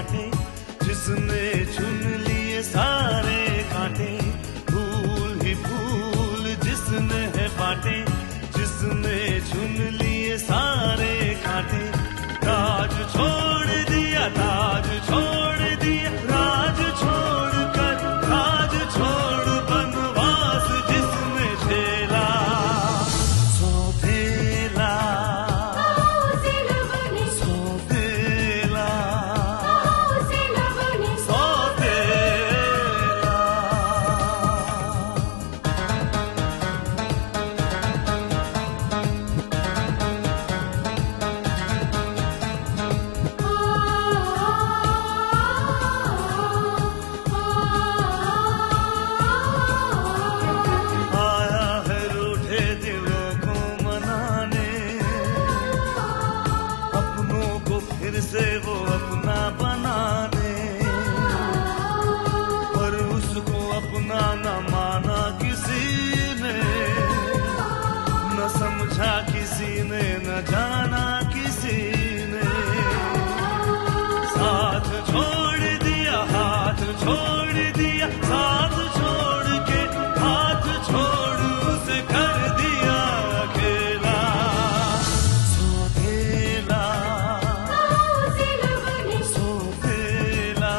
बांटे, जिसने चुन लिए सारे कांटे। फूल ही फूल जिसने है बांटे, जिसने चुन लिए सारे कांटे। ताज छोड़ दिया, ताज छोड़ दिया, राज छोड़ कर राज छोड़ बनवास जिसने झेला। सौतेला सौतेला सौतेला। आया है रूठे दिलों को मनाने, अपनों को फिर से वो अपना बनाने। पर उसको अपना न माना किसी ने, न समझा किसी ने, न जाना किसी ने। साथ छोड़ दिया, हाथ छोड़ दिया, साथ छोड़ के हाथ छोड़ उसे कर दिया अकेला। सौतेला सौतेला सौतेला।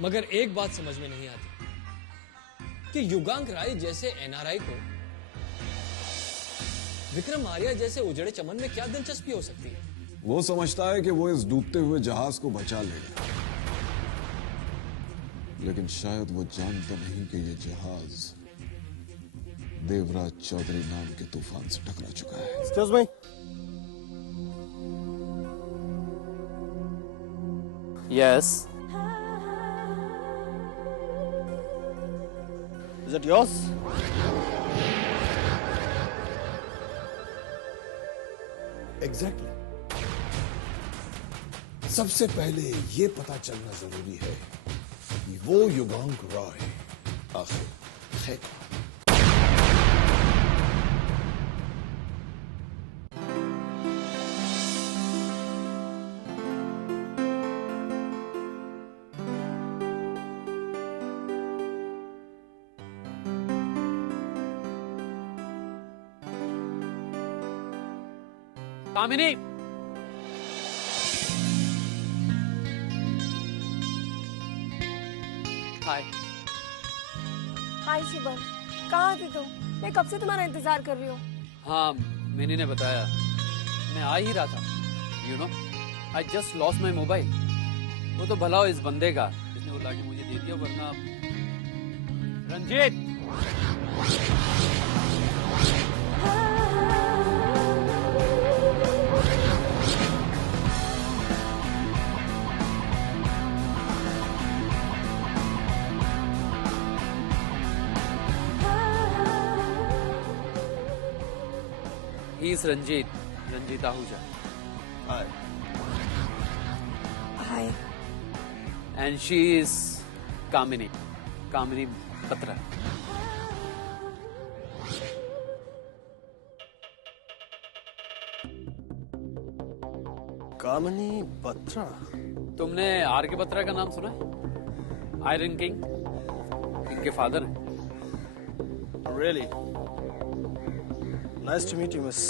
मगर एक बात समझ में नहीं आती कि युगांक राय जैसे एनआरआई को विक्रम आर्या जैसे उजड़े चमन में क्या दिलचस्पी हो सकती है? वो समझता है कि वो इस डूबते हुए जहाज को बचा लेगा, लेकिन शायद वो जानता नहीं कि ये जहाज देवराज चौधरी नाम के तूफान से टकरा चुका है। Excuse me. Yes. Is it yours? Exactly. सबसे पहले ये पता चलना जरूरी है कि वो युगांक रॉय आखिर है कौन। कामिनी, हाय। हाय शिवम, कहाँ थे तुम? मैं कब से तुम्हारा इंतजार कर रही हूँ। हाँ, मिनी ने बताया, मैं आ ही रहा था। You know, I just lost my mobile. वो तो भला हो इस बंदे का जिसने वो लाके मुझे दे दिया, वरना Ranjit. He is Ranjit Ahuja. Hi. Hi. And she is Kamini Batra. कामिनी बत्रा। तुमने आर के बत्रा का नाम सुना है? आयरन किंग, इनके फादर हैं। Really? Nice to meet you, Miss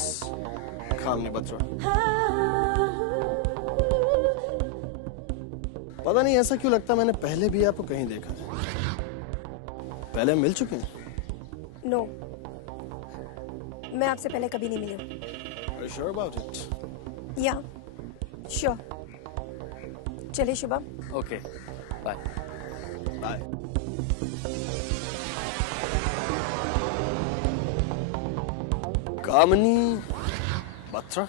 कामिनी बत्रा। पता नहीं ऐसा क्यों लगता, मैंने पहले भी आपको कहीं देखा है। पहले मिल चुके हैं? नो, मैं आपसे पहले कभी नहीं मिली हूँ। Are you sure about it? या श्योर। चलिए Shubham. Okay, bye. Bye. Kamini Batra?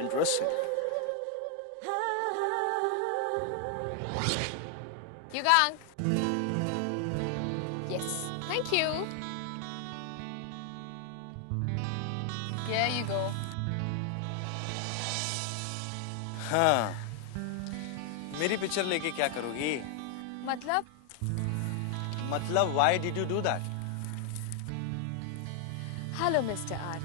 Interesting. Yugang. Yes, thank you. Here you go. हाँ, मेरी पिक्चर लेके क्या करोगी? मतलब why did you do that? Hello mister R,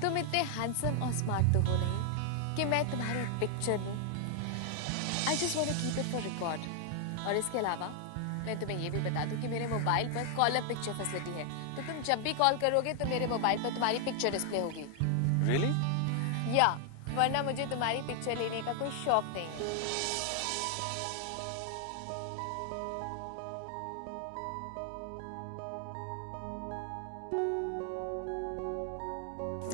तुम इतने हैंडसम और स्मार्ट तो हो नहीं कि मैं तुम्हारी पिक्चर लूं। I just want to keep it for record. और इसके अलावा मैं तुम्हें ये भी बता दूं कि मेरे मोबाइल पर कॉलर पिक्चर फैसिलिटी है, तो तुम जब भी कॉल करोगे तो मेरे मोबाइल पर तुम्हारी पिक्चर डिस्प्ले होगी। रियली? या वरना मुझे तुम्हारी पिक्चर लेने का कोई शौक नहीं है।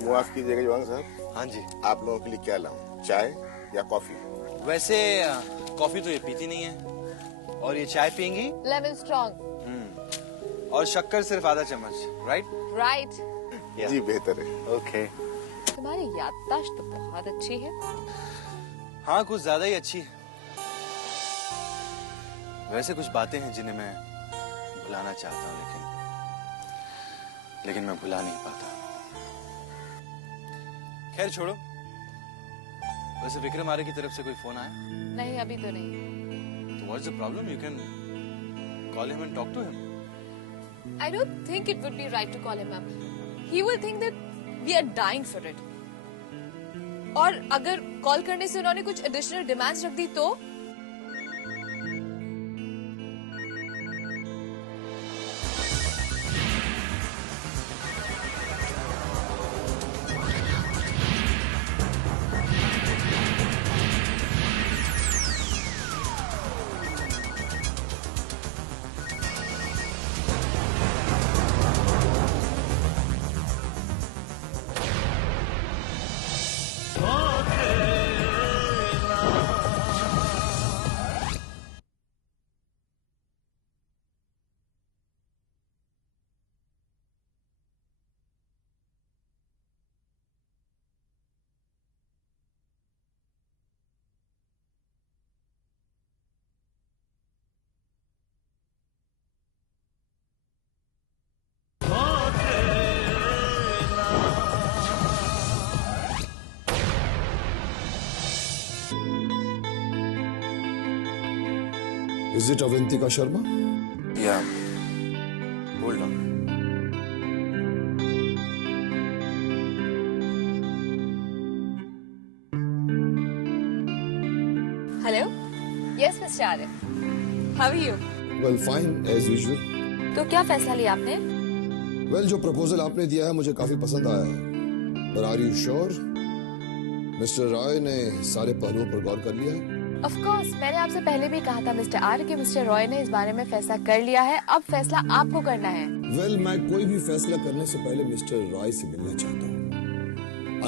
माफ कीजिएगा युगांक साहब, हाँ जी। आप लोगों के लिए क्या लाऊं, चाय या कॉफी? वैसे कॉफी तो ये पीती नहीं है, और ये चाय पियेंगी? Lemon strong. और शक्कर सिर्फ आधा चम्मच, राइट? राइट। जी बेहतर है। ओके। तुम्हारी याददाश्त तो बहुत अच्छी है। हाँ, कुछ ज्यादा ही अच्छी है। वैसे कुछ बातें हैं जिन्हें मैं भुलाना चाहता हूँ, लेकिन मैं भुला नहीं पाता। खैर छोड़ो। वैसे विक्रम आर्य की तरफ से कोई फोन आया? नहीं, अभी तो नहीं। तो what's the problem? You can call him and talk to him. I don't think it would be right to call him up. He will think that we are dying for it. और अगर call करने से उन्होंने कुछ additional demands रख दी तो? Is it Avantika Sharma? Yeah. Hold on. Hello? Yes, Mr. Arya. How are you? Well, fine as usual. तो क्या फैसला लिया आपने? Well, जो प्रपोजल आपने दिया है मुझे काफी पसंद आया है। But are you sure? Mister Roy ने सारे पहलुओं पर गौर कर लिया है? Of course, मैंने आपसे पहले भी कहा था मिस्टर आर्य कि मिस्टर रॉय ने इस बारे में फैसला कर लिया है। अब फैसला आपको करना है। Well, मैं कोई भी फैसला करने से पहले मिस्टर रॉय से मिलना चाहता हूँ।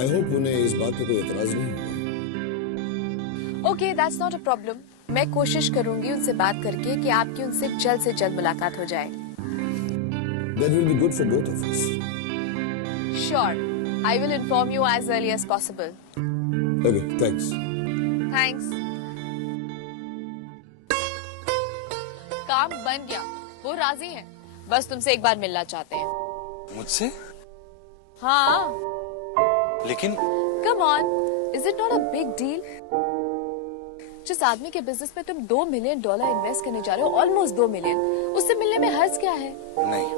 I hope उन्हें इस बात पे कोई एतराज नहीं होगा। Okay, that's not a problem. मैं कोशिश करूंगी उनसे बात करके कि आपकी उनसे जल्द से जल्द मुलाकात हो जाए। That will be good for both of us. Sure, I will inform you as early as possible. Okay, thanks. Thanks. काम बन गया, वो राजी हैं, बस तुमसे एक बार मिलना चाहते हैं। मुझसे? हाँ। लेकिन Come on, is it not a big deal? जिस आदमी के बिजनेस में तुम $2 मिलियन इन्वेस्ट करने जा रहे हो, ऑलमोस्ट 2 मिलियन, उससे मिलने में हर्ज क्या है? नहीं।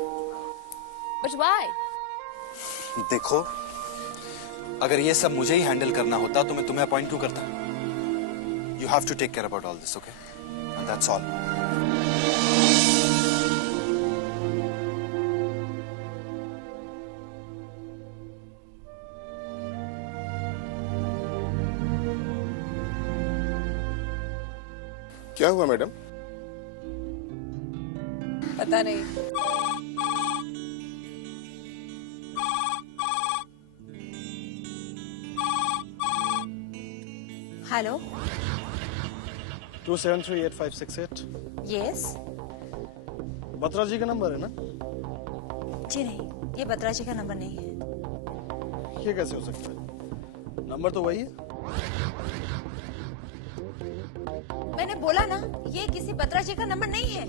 But why? देखो, अगर ये सब मुझे ही हैंडल करना होता तो मैं तुम्हें अपॉइंट क्यों करता? You have to take care about all this, okay? And that's all. क्या हुआ मैडम? पता नहीं। हेलो 2738568। यस। बत्रा जी का नंबर है ना? जी नहीं, ये बत्रा जी का नंबर नहीं है। ये कैसे हो सकता है? नंबर तो वही है। मैंने बोला ना, ये किसी बत्रा जी का नंबर नहीं है।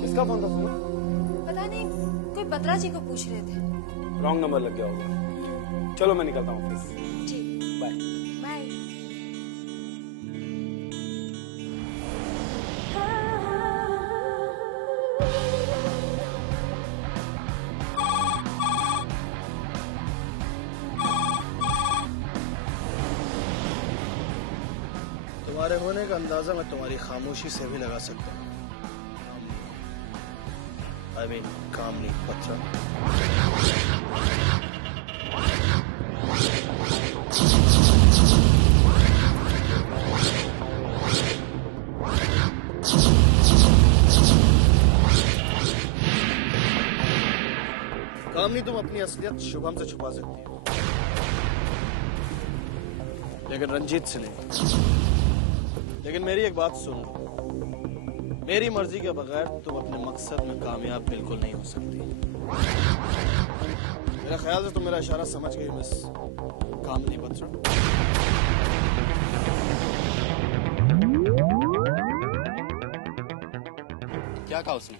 किसका फोन था सुनो? पता नहीं, कोई बत्रा जी को पूछ रहे थे। रॉन्ग नंबर लग गया होगा। चलो मैं निकलता हूँ ऑफिस। जी बाय। बाय। तुम्हारे होने का अंदाजा मैं तुम्हारी खामोशी से भी लगा सकता हूँ। I mean, कामनी बत्रा। कामनी, तुम अपनी असलियत शुभम से छुपा सकती हो, लेकिन रंजीत से नहीं। लेकिन मेरी एक बात सुन लो, मेरी मर्जी के बगैर तुम अपने मकसद में कामयाब बिल्कुल नहीं हो सकती। मेरा ख्याल है तुम मेरा इशारा समझ गई मिस कामनी बत्रा। क्या कहा उसने?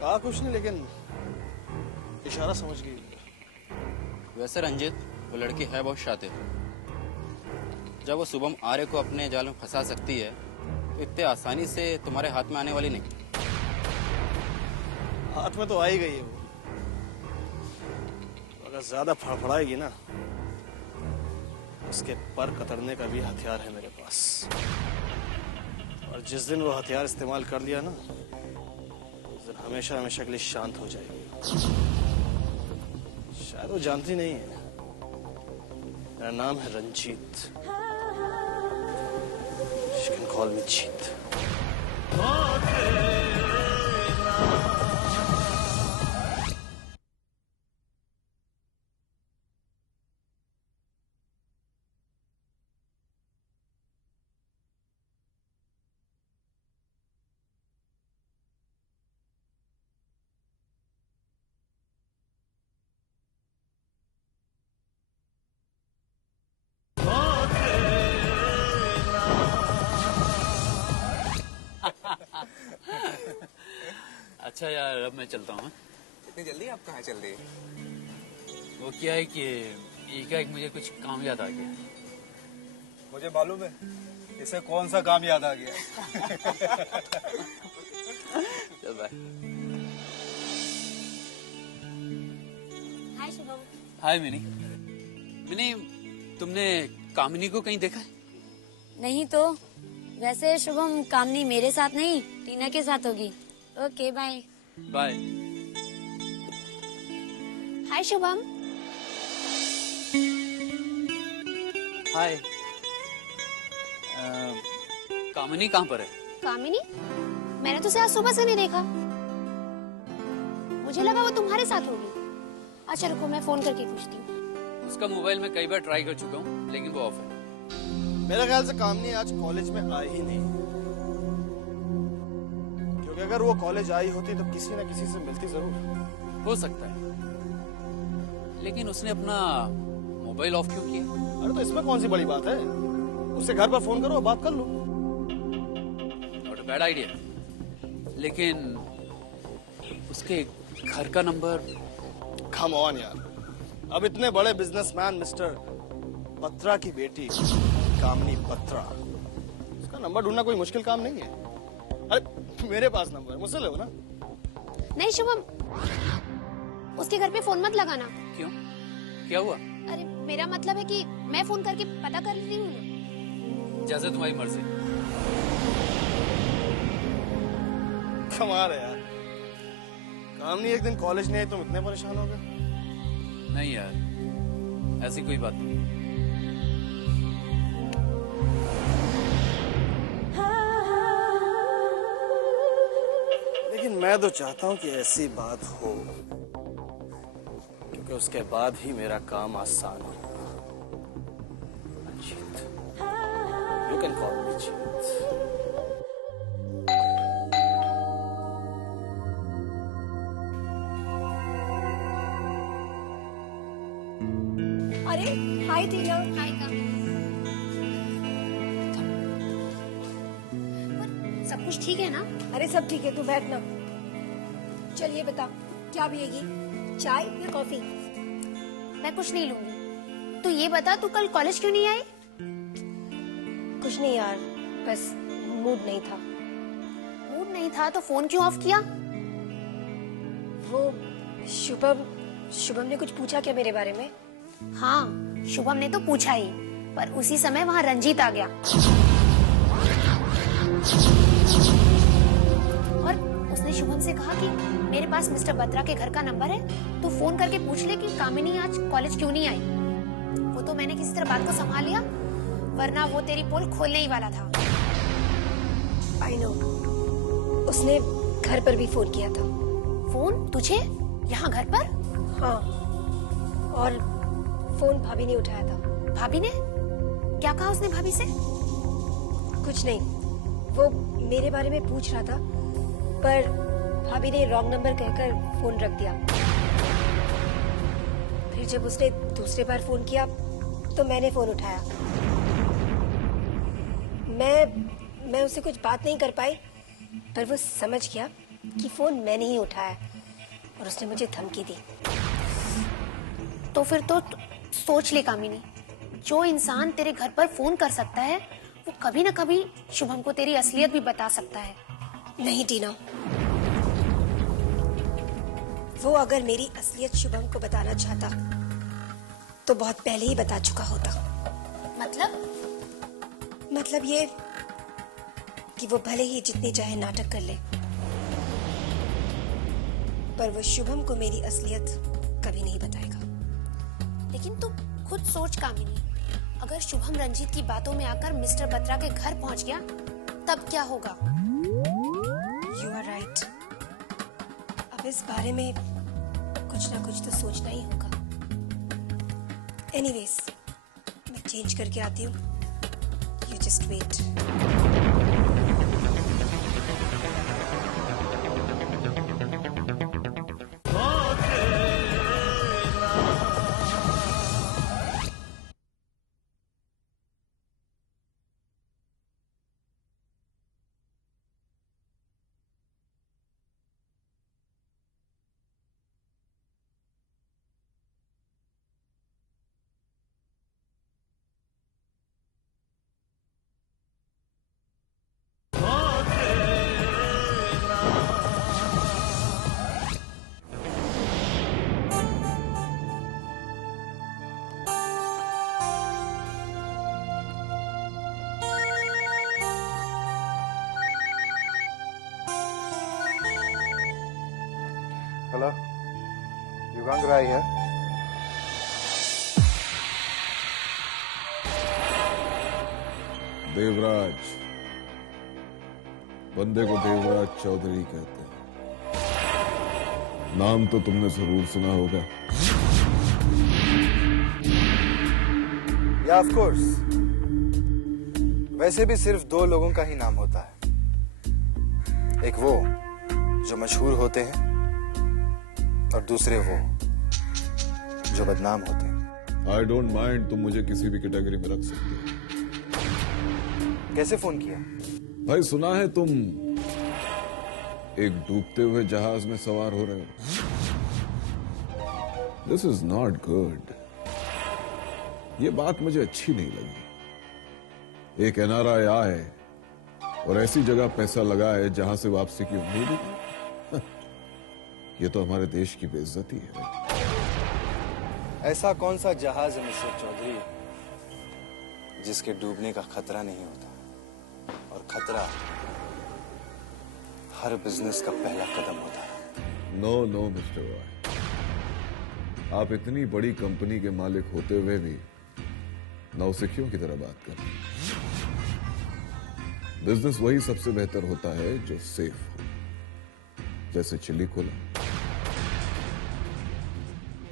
कहा कुछ नहीं, लेकिन इशारा समझ गई। वैसे रंजीत, वो लड़की है बहुत शातिर। जब वो शुभम आर्य को अपने जाल में फंसा सकती है तो इतने आसानी से तुम्हारे हाथ में आने वाली नहीं। हाथ में तो आ ही गई है वो। अगर ज्यादा फड़फड़ाएगी ना, उसके पर कतरने का भी हथियार है मेरे पास। और जिस दिन वो हथियार इस्तेमाल कर लिया ना, उस दिन हमेशा हमेशा के लिए शांत हो जाएगी। शायद वो जानती नहीं है, मेरा नाम है Ranjit. She can call me Jeet. अच्छा यार, अब मैं चलता हूँ। इतनी जल्दी आप कहाँ चल रहे हैं? वो क्या है कि एकाएक मुझे कुछ काम याद आ गया। मुझे मालूम है इसे कौन सा काम याद आ गया। चल बाय। हाय शुभम। हाय मिनी। मिनी, तुमने कामिनी को कहीं देखा है? नहीं तो। वैसे शुभम, कामनी मेरे साथ नहीं, टीना के साथ होगी। Okay bye. Bye. Hi Shubham. Hi. Kamini कहाँ पर है? कामिनी? मैंने तो उसे आज सुबह से नहीं देखा। मुझे लगा वो तुम्हारे साथ होगी। अच्छा रुको, मैं फोन करके पूछती हूँ। उसका मोबाइल में कई बार ट्राई कर चुका हूँ, लेकिन वो ऑफ है। मेरे ख्याल से कामनी आज कॉलेज में आई ही नहीं, क्योंकि अगर वो कॉलेज आई होती तो किसी न किसी से मिलती जरूर। हो सकता है, लेकिन उसने अपना मोबाइल ऑफ क्यों किया? अरे तो इसमें कौन सी बड़ी बात है? उससे घर पर फोन करो, बात कर लो। नॉट अ बैड आइडिया, लेकिन उसके घर का नंबर। कम ऑन यार, अब इतने बड़े बिजनेसमैन मिस्टर बत्रा की बेटी कामनी बत्रा, उसका नंबर ढूंढना कोई मुश्किल काम नहीं है। अरे मेरे पास नंबर है, मुझसे लो ना। नहीं शुभम, उसके घर पे फोन मत लगाना। क्यों? क्या हुआ? अरे मेरा मतलब है कि मैं फोन करके पता कर रही हूँ ना। जैसे तुम्हारी मर्जी। कमाल है यार, कामनी एक दिन कॉलेज नहीं आई तुम इतने परेशान हो गए? नहीं यार, ऐसी कोई बात नहीं। लेकिन मैं तो चाहता हूं कि ऐसी बात हो, क्योंकि उसके बाद ही मेरा काम आसान हो। जीत, यू कैन कॉल मी जीत। अरे हाय टीना। हाय कामिनी। सब कुछ ठीक है ना? अरे सब ठीक है, तू बैठ ना। चलिए बता, क्या पिएगी, चाय या कॉफी? मैं कुछ नहीं लूंगी। तो ये बता, तू कल कॉलेज क्यों नहीं आई? कुछ नहीं यार, बस मूड नहीं था। मूड नहीं था तो फोन क्यों ऑफ किया? वो शुभम ने कुछ पूछा क्या मेरे बारे में? हाँ, शुभम ने तो पूछा ही, पर उसी समय वहाँ रंजीत आ गया और उसने शुभम से कहा कि मेरे पास मिस्टर बत्रा के घर का नंबर है, तो फोन करके पूछ ले कि कामिनी आज कॉलेज क्यों नहीं आई। वो तो मैंने किसी तरह बात को संभाल लिया, वरना वो तेरी पोल खोलने ही वाला था। आई नो, उसने घर पर भी फोन किया था। फोन तुझे यहाँ घर पर? हाँ, और फोन भाभी ने उठाया था। भाभी ने क्या कहा? उसने भाभी से कुछ नहीं, वो मेरे बारे में पूछ रहा था, पर भाभी ने रॉन्ग नंबर कहकर फोन रख दिया। फिर जब उसने दूसरे बार फोन किया तो मैंने फोन उठाया। मैं उससे कुछ बात नहीं कर पाई, पर वो समझ गया कि फोन मैंने ही उठाया और उसने मुझे धमकी दी। तो फिर तो सोच ले कामिनी, जो इंसान तेरे घर पर फोन कर सकता है वो कभी ना कभी शुभम को तेरी असलियत भी बता सकता है। नहीं टीना, वो अगर मेरी असलियत शुभम को बताना चाहता तो बहुत पहले ही बता चुका होता। मतलब ये कि वो भले ही जितने चाहे नाटक कर ले, पर वो शुभम को मेरी असलियत कभी नहीं बताएगा। लेकिन तू खुद सोच कामिनी, अगर शुभम रंजीत की बातों में आकर मिस्टर बत्रा के घर पहुंच गया तब क्या होगा? You are right. अब इस बारे में कुछ ना कुछ तो सोचना ही होगा। Anyways, मैं चेंज करके आती हूँ। You just wait. Hello, Yugank Rai है। देवराज, बंदे को देवराज चौधरी कहते हैं। नाम तो तुमने जरूर सुना होगा। या ऑफ कोर्स, वैसे भी सिर्फ दो लोगों का ही नाम होता है, एक वो जो मशहूर होते हैं और दूसरे वो जो बदनाम होते हैं। आई डोंट माइंड, तुम मुझे किसी भी कैटेगरी में रख सकते हो। कैसे फोन किया? भाई सुना है तुम एक डूबते हुए जहाज में सवार हो रहे हो। This is not good. ये बात मुझे अच्छी नहीं लगी। एक एनआरआई आए और ऐसी जगह पैसा लगाए जहां से वापसी की उम्मीद ही नहीं। ये तो हमारे देश की बेइज्जती है। ऐसा कौन सा जहाज है मिस्टर चौधरी जिसके डूबने का खतरा नहीं होता? और खतरा हर बिजनेस का पहला कदम होता है। नो नो मिस्टर रॉय, आप इतनी बड़ी कंपनी के मालिक होते हुए भी नौसिखियों की तरह बात कर रहे हैं। बिजनेस वही सबसे बेहतर होता है जो सेफ हो, जैसे चिली कोला।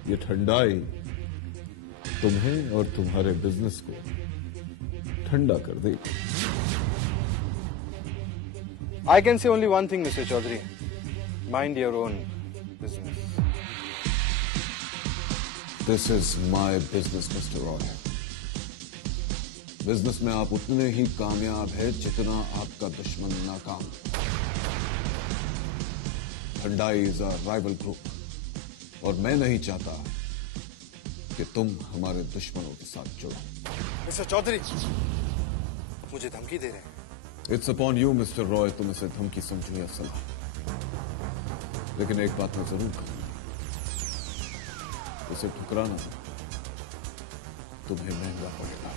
ये ठंडाई तुम्हें और तुम्हारे बिजनेस को ठंडा कर देगी। I can say only one thing, Mr. Chaudhary. Mind your own business. This is my business, Mr. Roy. Business में आप उतने ही कामयाब है जितना आपका दुश्मन नाकाम। ठंडाई इज अ राइवल ग्रुप और मैं नहीं चाहता कि तुम हमारे दुश्मनों के साथ जुड़ो। मिस्टर चौधरी, मुझे धमकी दे रहे हैं। It's upon you mister Roy, तुम इसे धमकी समझो या सलाह। लेकिन एक बात मैं जरूर कहूंगा, इसे ठुकराना तुम्हें महंगा पड़ेगा।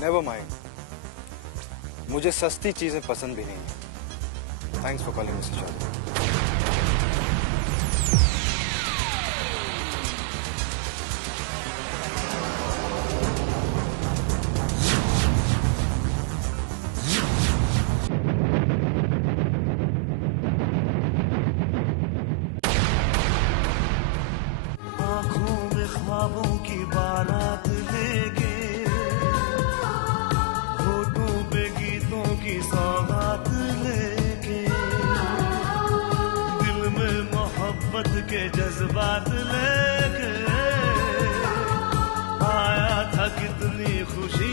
नेवर माइंड, मुझे सस्ती चीजें पसंद भी नहीं। Thanks for calling mister Charlie. ख्वाबों की बारात लेके, होठों पे गीतों की सौगात लेके, दिल में मोहब्बत के जज्बात लेके आया था कितनी खुशी